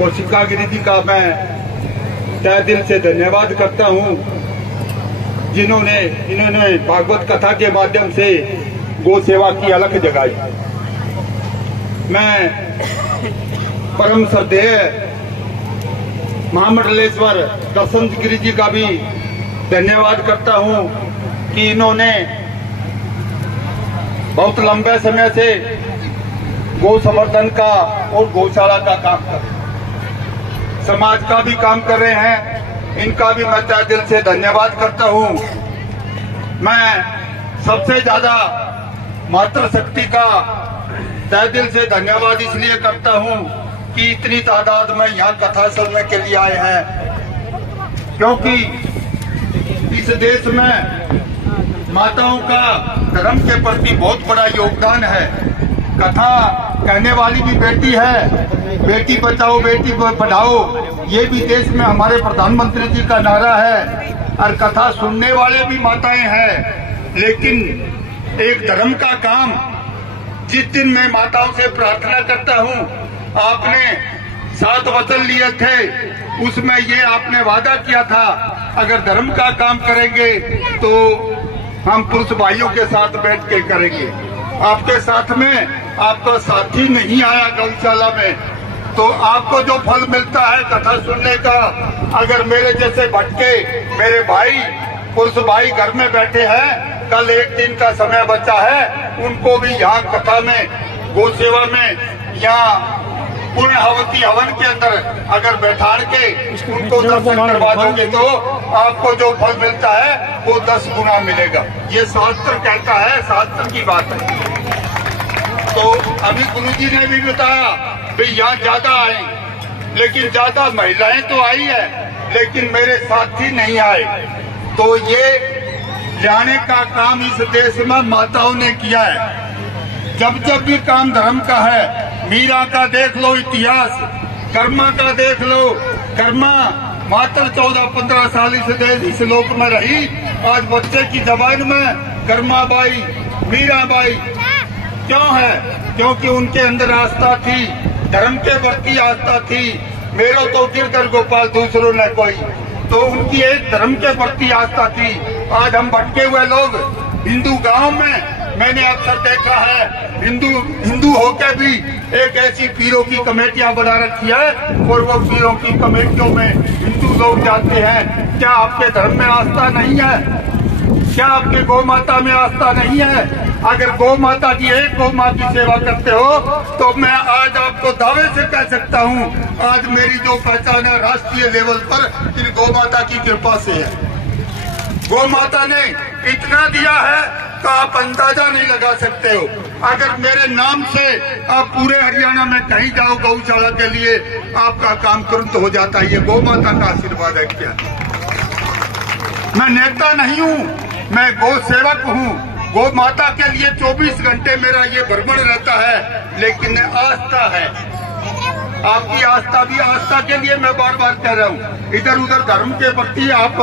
कौशिका गिरी जी का मैं तहे दिल से धन्यवाद करता हूँ, इन्होंने भागवत कथा के माध्यम से गौ सेवा की अलख जगाई। मैं परम श्रद्धेय महामंडलेश्वर दर्शन गिरी जी का भी धन्यवाद करता हूँ कि इन्होंने बहुत लंबे समय से गौ संवर्धन का और गौशाला का काम कर, समाज का भी काम कर रहे हैं। इनका भी मैं तहे दिल से धन्यवाद करता हूँ। मैं सबसे ज्यादा मातृशक्ति का तहे दिल से धन्यवाद इसलिए करता हूँ कि इतनी तादाद में यहाँ कथा सुनने के लिए आए हैं, क्योंकि इस देश में माताओं का धर्म के प्रति बहुत बड़ा योगदान है। कथा कहने वाली भी बेटी है, बेटी बचाओ बेटी पढ़ाओ, ये भी देश में हमारे प्रधानमंत्री जी का नारा है, और कथा सुनने वाले भी माताएं हैं। लेकिन एक धर्म का काम, जिस दिन मैं माताओं से प्रार्थना करता हूँ, आपने 7 वचन लिए थे, उसमें ये आपने वादा किया था अगर धर्म का काम करेंगे तो हम पुरुष भाइयों के साथ बैठ के करेंगे। आपके साथ में आपका साथी नहीं आया गौशाला में, तो आपको जो फल मिलता है कथा सुनने का, अगर मेरे जैसे भटके मेरे भाई पुरुष भाई घर में बैठे हैं, कल एक दिन का समय बचा है, उनको भी यहाँ कथा में गौ सेवा में यहाँ पूर्णाहुति हवन के अंदर अगर बैठाड़ के उनको दर्शन करवा दोगे तो आपको जो फल मिलता है वो 10 गुना मिलेगा। ये शास्त्र कहता है, शास्त्र की बात है। तो अभी गुरुजी ने भी बताया भाई यहाँ ज्यादा आई, लेकिन ज्यादा महिलाएं तो आई है, लेकिन मेरे साथी नहीं आए। तो ये जाने का काम इस देश में माताओं ने किया है। जब भी काम धर्म का है, मीरा का देख लो इतिहास, कर्मा का देख लो, कर्मा मात्र 14-15 साल इस लोक में रही, आज बच्चे की जबान में कर्मा बाई, मीरा बाई क्यों है? क्योंकि उनके अंदर आस्था थी, धर्म के प्रति आस्था थी। मेरो तो गिरधर गोपाल दूसरों ने कोई, तो उनकी एक धर्म के प्रति आस्था थी। आज हम भटके हुए लोग हिंदू गांव में, मैंने अक्सर देखा है हिंदू होकर भी एक ऐसी पीरों की कमेटियां बना रखी है, और वो पीरों की कमेटियों में हिंदू लोग जाते हैं। क्या आपके धर्म में आस्था नहीं है? क्या आपके गौ माता में आस्था नहीं है? अगर गौ माता की एक गौ माँ की सेवा करते हो तो मैं आज आपको दावे से कह सकता हूँ, आज मेरी जो पहचान है राष्ट्रीय लेवल पर इन गौ माता की कृपा से है। गौ माता ने इतना दिया है तो आप अंदाजा नहीं लगा सकते हो। अगर मेरे नाम से आप पूरे हरियाणा में कहीं जाओ गौशाला के लिए, आपका काम तुरंत हो जाता है। ये गौ माता का आशीर्वाद है। क्या मैं नेता नहीं हूँ, मैं गौ सेवक हूँ। गौ माता के लिए 24 घंटे मेरा ये भ्रमण रहता है, लेकिन आस्था है। आपकी आस्था भी, आस्था के लिए मैं बार बार कह रहा हूँ, इधर उधर धर्म के प्रति आप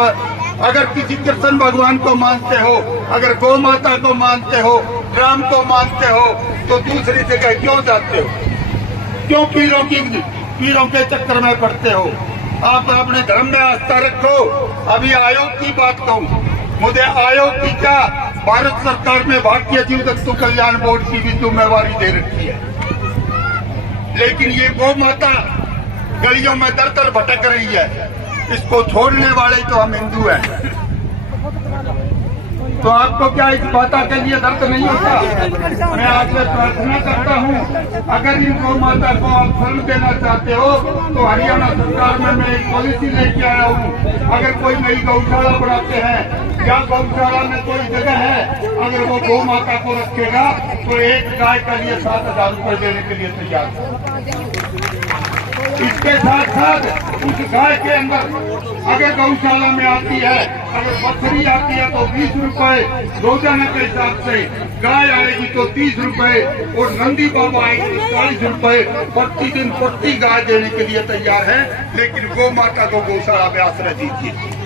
अगर किसी कृष्ण भगवान को मानते हो, अगर गौ माता को मानते हो, राम को मानते हो, तो दूसरी जगह क्यों जाते हो? क्यों पीरों के चक्कर में पड़ते हो? आप अपने धर्म में आस्था रखो। अभी आयोग की बात कहूँ, मुझे आयोग की क्या, भारत सरकार में भारतीय जीव जंतु कल्याण बोर्ड की भी जिम्मेवारी दे रखी है, लेकिन ये गौ माता गलियों में दर दर भटक रही है। इसको छोड़ने वाले तो हम हिंदू हैं। तो आपको क्या इस माता के लिए दर्द नहीं होता? मैं आपसे प्रार्थना करता हूँ, अगर इन गौ माता को आप फल देना चाहते हो तो हरियाणा सरकार में मैं एक पॉलिसी लेके आया हूँ। अगर कोई नई गौशाला बनाते हैं या गौशाला में कोई जगह है, अगर वो गौ माता को रखेगा तो एक गाय के लिए 7,000 रुपए देने के लिए तैयार है। इसके साथ साथ उस गाय के अंदर अगर गौशाला में आती है, अगर बकरी आती है तो 20 रुपए रोजाना के हिसाब से, गाय आएगी तो 30 रुपए, और नंदी बाबा आएगी तो 40 रुपए प्रतिदिन प्रति गाय देने के लिए तैयार है। लेकिन गौ माता को गौशाला में आश्रय दीजिए।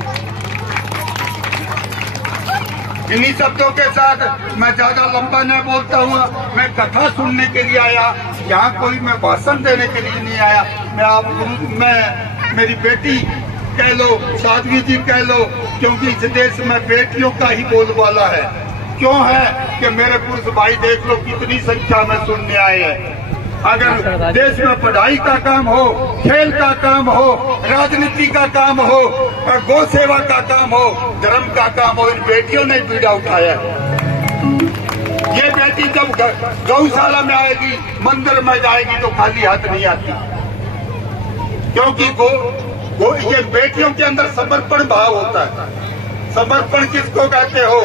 इन्हीं शब्दों के साथ मैं ज्यादा लंबा न बोलता हुआ, मैं कथा सुनने के लिए आया। यहाँ कोई मैं भाषण देने के लिए नहीं आया। मैं मेरी बेटी कह लो, साध्वी जी कह लो, क्योंकि इस देश में बेटियों का ही बोलबाला है। क्यों है कि मेरे पुरुष भाई देख लो कितनी संख्या में सुनने आए हैं। अगर देश में पढ़ाई का काम हो, खेल का काम हो, राजनीति का काम हो, गौ सेवा का काम हो, धर्म का काम हो, इन बेटियों ने बीड़ा उठाया। ये बेटी जब गौशाला में आएगी, मंदिर में जाएगी तो खाली हाथ नहीं आती, क्योंकि ये बेटियों के अंदर समर्पण भाव होता है। समर्पण किसको कहते हो?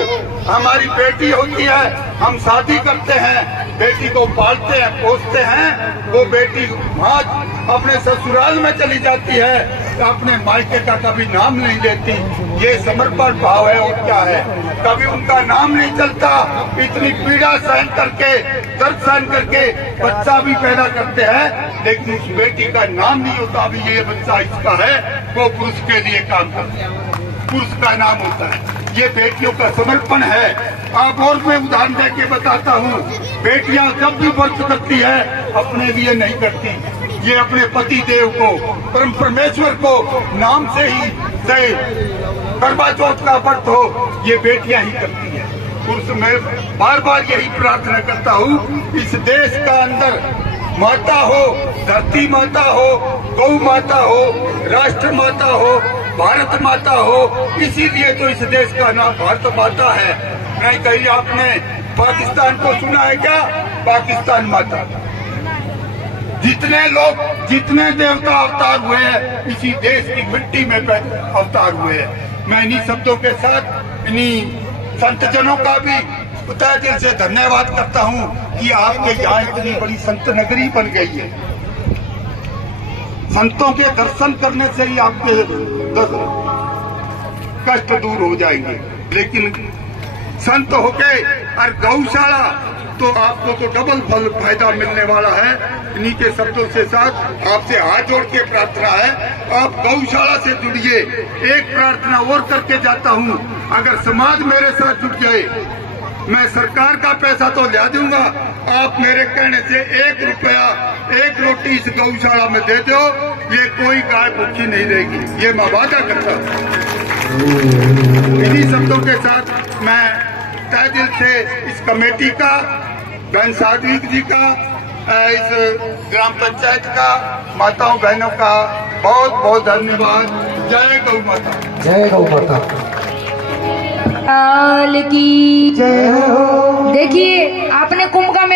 हमारी बेटी होती है, हम शादी करते हैं, बेटी को पालते हैं, पोसते हैं, वो बेटी आज अपने ससुराल में चली जाती है, अपने मायके का कभी नाम नहीं लेती। ये समर्पण भाव है। और क्या है? कभी उनका नाम नहीं चलता। इतनी पीड़ा सहन करके, दर्द सहन करके बच्चा भी पैदा करते हैं, लेकिन उस बेटी का नाम नहीं होता। अभी ये बच्चा इसका है, वो पुरुष के लिए काम करता है, पुरुष का नाम होता है। ये बेटियों का समर्पण है। आप और मैं उदाहरण देके बताता हूँ। बेटियां जब भी व्रत करती है, अपने लिए नहीं करती, ये अपने पति देव को, परम परमेश्वर को नाम से ही, चाहे करवा चौथ का व्रत हो, ये बेटियां ही करती है। पुरुष मैं बार बार यही प्रार्थना करता हूँ, इस देश का अंदर माता हो, धरती माता हो, गौ माता हो, राष्ट्र माता हो, भारत माता हो, इसीलिए तो इस देश का नाम भारत माता है। नहीं कहीं आपने पाकिस्तान को सुना है क्या? पाकिस्तान माता। जितने लोग, जितने देवता अवतार हुए हैं, इसी देश की मिट्टी में अवतार हुए हैं। मैं इन्हीं शब्दों के साथ इन्हीं संतजनों का भी तहे दिल से धन्यवाद करता हूँ कि आपके यहाँ इतनी बड़ी संत नगरी बन गई है। संतों के दर्शन करने से ही आपके कष्ट दूर हो जाएंगे। लेकिन संत होके और गौशाला तो आपको तो डबल फल फायदा मिलने वाला है। इन्हीं के शब्दों से साथ आपसे हाथ जोड़ के प्रार्थना है, आप गौशाला से जुड़िए। एक प्रार्थना और करके जाता हूँ, अगर समाज मेरे साथ जुट जाए, मैं सरकार का पैसा तो ला दूंगा, आप मेरे कहने से 1 रुपया 1 रोटी इस गौशाला में दे दो, ये कोई गाय भूखी नहीं रहेगी, ये मैं वादा करता हूँ। इन्हीं शब्दों के साथ मैं तहे दिल से इस कमेटी का, बहन साध्वी जी का, इस ग्राम पंचायत का, माताओं बहनों का बहुत बहुत धन्यवाद। जय गौ माता। जय गौ माता की जय हो। देखिए आपने कुंभ का